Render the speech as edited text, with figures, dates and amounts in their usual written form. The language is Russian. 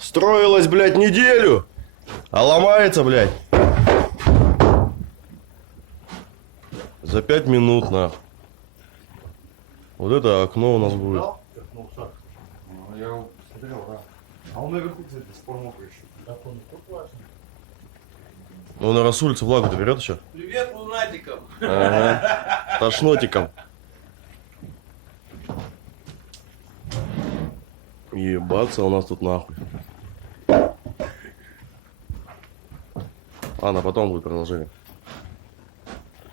Строилась, блядь, неделю, а ломается, блядь, за 5 минут, нахуй. Вот это окно у нас будет. Я смотрел, да. А он наверху, кстати, до сих пор мокрый еще. Ну, на раз улице влагу-то берет еще. Привет лунатикам. Ага. Тошнотиком. Ебаться у нас тут нахуй. Ладно, потом будет продолжение.